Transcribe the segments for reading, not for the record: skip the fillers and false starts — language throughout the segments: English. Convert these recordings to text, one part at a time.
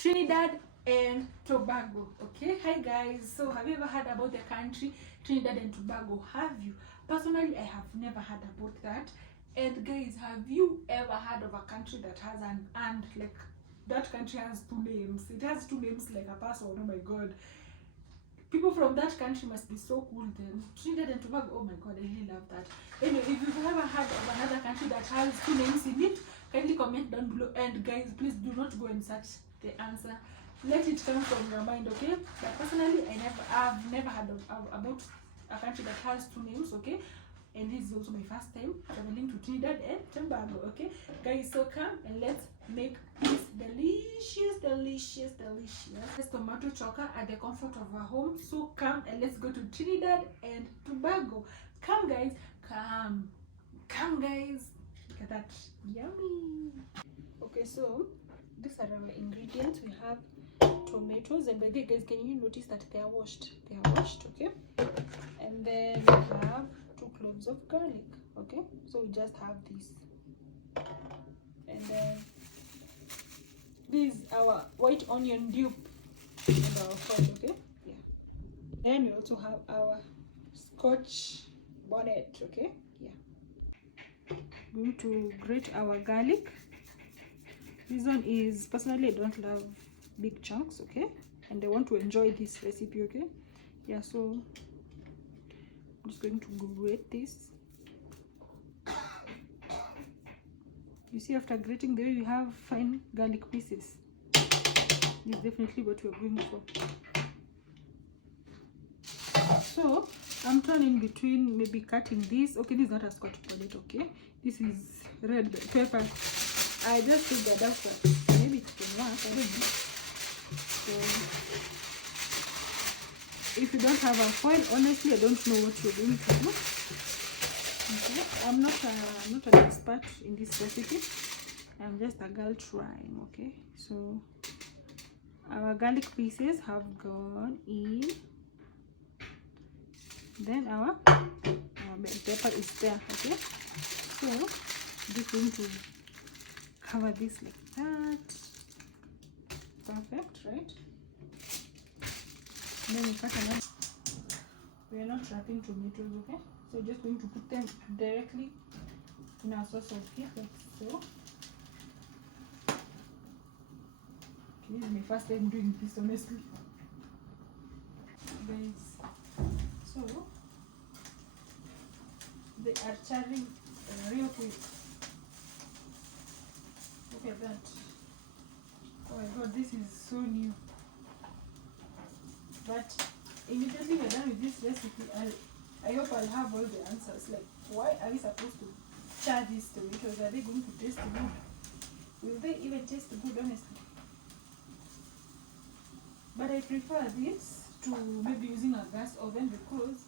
Trinidad and Tobago. Okay, hi guys. So have you ever heard about the country Trinidad and Tobago? Have you? Personally, I have never heard about that. And guys, have you ever heard of a country that has an and like that country has two names? It has two names like a person. Oh my god. People from that country must be so cool then. Trinidad and Tobago, oh my god, I really love that. Anyway, if you've ever heard of another country that has two names in it, kindly comment down below. And guys, please do not go and search the answer. Let it come from your mind, okay? But personally, I've never heard about a country that has two names, okay? And this is also my first time traveling to Trinidad and Tobago, okay? Guys, so come and let's make this delicious tomato choka at the comfort of our home. So come and let's go to Trinidad and Tobago. Come guys, come guys. Look at that, yummy. Okay, so these are our ingredients. We have tomatoes, and by the way guys, can you notice that they are washed? Okay? And then we have 2 cloves of garlic. Okay, so we just have this, and then this is our white onion dupe and our salt. Okay, yeah. Then we also have our scotch bonnet. Okay, yeah. Going to grate our garlic. This one is, personally I don't love big chunks, okay, and I want to enjoy this recipe, okay, yeah. So I'm just going to grate this. You see, after grating, there you have fine garlic pieces. This is definitely what we're going for. So I'm turning between maybe cutting this. Okay, this is not a scotch bonnet, okay, this is red pepper. I just figured out that maybe it can work, I don't know. So if you don't have a foil, honestly I don't know what you're going to do. Okay, I'm not an expert in this recipe. I'm just a girl trying. Okay, so our garlic pieces have gone in. Then our bell pepper is there. Okay, so I'm just going to cover this like that. Perfect, right? And then we cut another. We are not wrapping tomatoes, okay? So just going to put them directly in our sauce of here, like so. Okay, this is my first time doing this, honestly, guys. So they are charring real quick. Look at that. Oh my god, this is so new. But immediately we're done with this recipe, I hope I'll have all the answers. Like, why are we supposed to char these tomatoes? Are they going to taste good? Will they even taste good, honestly? But I prefer this to maybe using a gas oven, because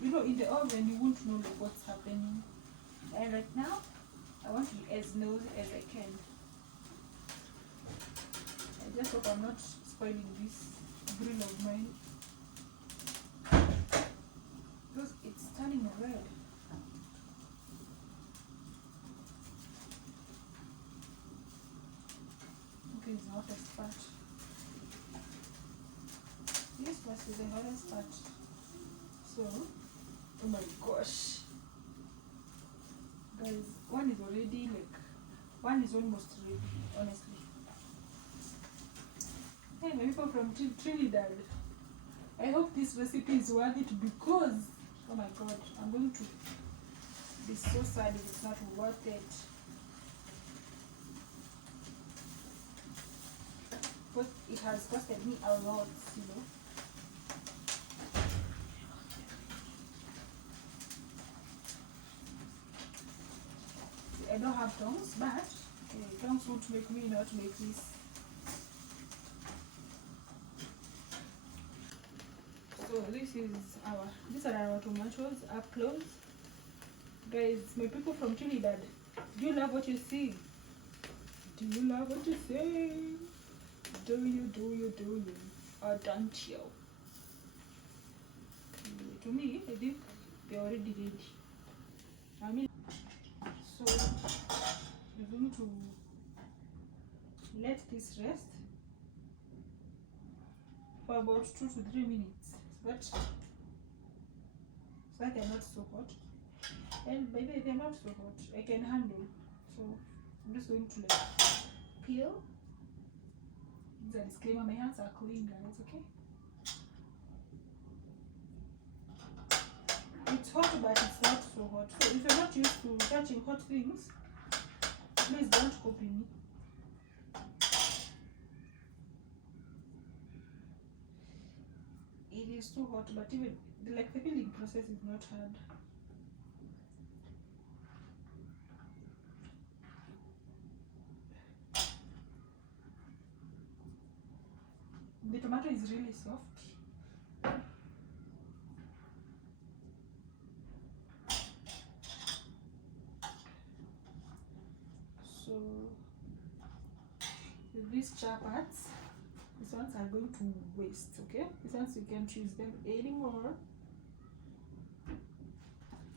you know, in the oven you won't know like what's happening. And right now I want to be as nosy as I can. I just hope I'm not spoiling this grill of mine, because it's turning red. Okay, it's the hottest part. This must be the hottest part. So, oh my gosh, guys, one is already like, one is almost ready, honestly. Hey, my people from Trinidad, I hope this recipe is worth it, because oh my god, I'm going to be so sad if it's not worth it. But it has costed me a lot, you know. I don't have tongs, but tongs won't make me not make this. So these are our tomatoes up close. Guys, my people from Trinidad, do you love what you see? Do you love what you see? Do you? Or don't you? To me, I think they're already ready. I mean, so we're going to let this rest for about 2 to 3 minutes, so that they're not so hot. And by the way, they're not so hot. I can handle. So I'm just going to like peel. It's a disclaimer, my hands are clean, guys, okay? It's hot, but it's not so hot. So if you're not used to touching hot things, please don't copy me. It is too hot, but even like the peeling process is not hard. The tomato is really soft. So these chapats, these ones are going to waste, okay? These ones you can't use them anymore.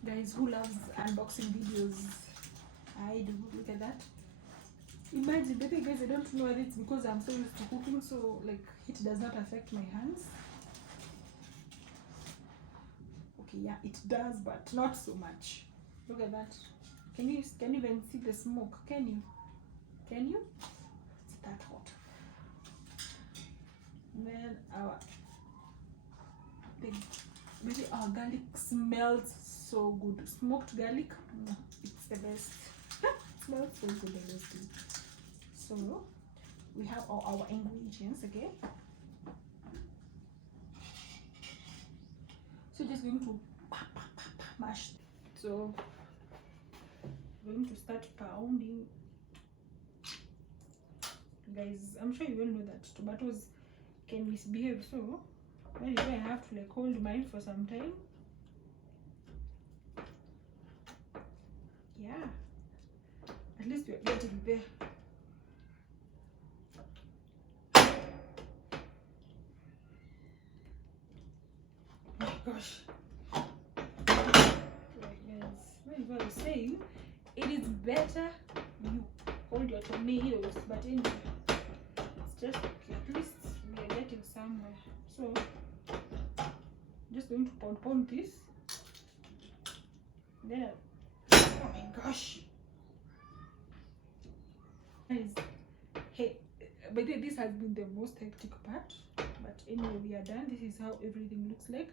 Guys, who loves unboxing videos? I do. Look at that. Imagine, the thing, guys, I don't know whether it's because I'm so used to cooking, so like heat does not affect my hands. Okay, yeah, it does, but not so much. Look at that. Can you even see the smoke? Can you? It's that hot. And then our garlic smells so good. Smoked garlic, it's the best. It smells so good, the best. So we have all our ingredients, okay? So just going to mash. So we're going to start pounding. Guys, I'm sure you all know that tomatoes can misbehave, so that is why I have to like hold mine for some time. Yeah, at least we're getting there. Oh my gosh. Right, guys, that is what I was saying. It is better you hold your tomatoes, but anyway, it's just okay. At least we are getting somewhere. So I'm just going to pound this. Then oh my gosh, guys, hey, by the way, this has been the most hectic part, but anyway, we are done. This is how everything looks like.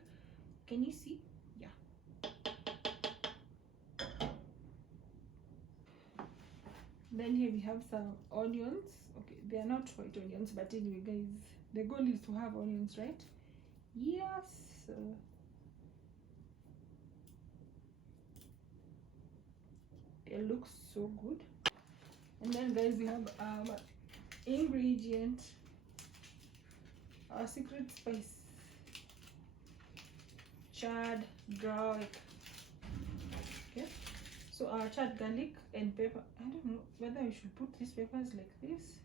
Can you see? Yeah. Then here we have some onions. Okay, they are not white onions, but anyway, guys, the goal is to have onions, right? Yes. It looks so good. And then, guys, we have our ingredient, our secret spice, charred garlic. Okay, so our charred garlic and pepper. I don't know whether we should put these peppers like this.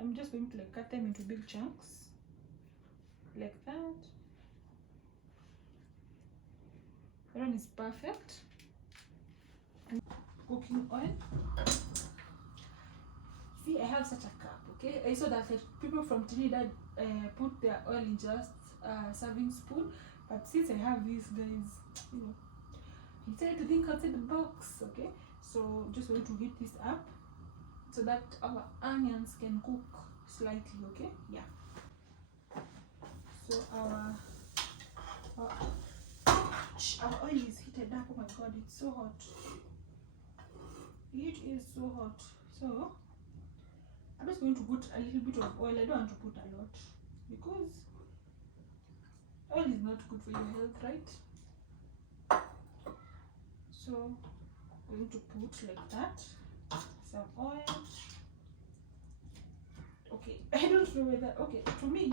I'm just going to like cut them into big chunks like that. That one is perfect. And cooking oil. See, I have such a cup, okay? I saw that like, people from Trinidad put their oil in just a serving spoon, but since I have these, guys, you know, I decided to think outside the box, okay? So just going to heat this up so that our onions can cook slightly, okay? Yeah. So our oil is heated up. Oh my god, it's so hot. It is so hot. So I'm just going to put a little bit of oil. I don't want to put a lot because oil is not good for your health, right? So I'm going to put like that some oil. Okay, I don't know whether, okay, to me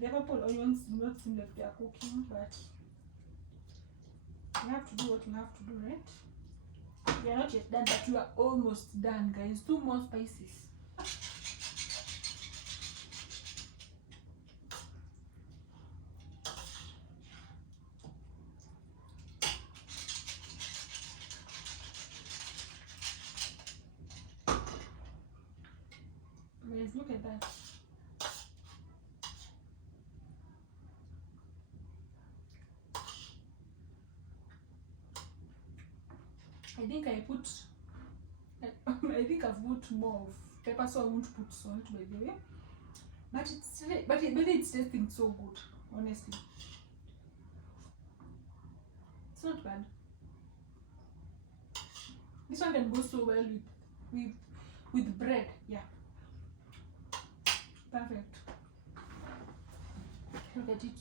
the purple onions do not seem like they are cooking, but you have to do what you have to do, right? We are not yet done, but you are almost done, guys. 2 more spices. Guys, look at that. I think I think I've put more of pepper, so I won't put salt by the way. But it's tasting so good, honestly. It's not bad. This one can go so well with bread. Yeah, perfect. Look at it.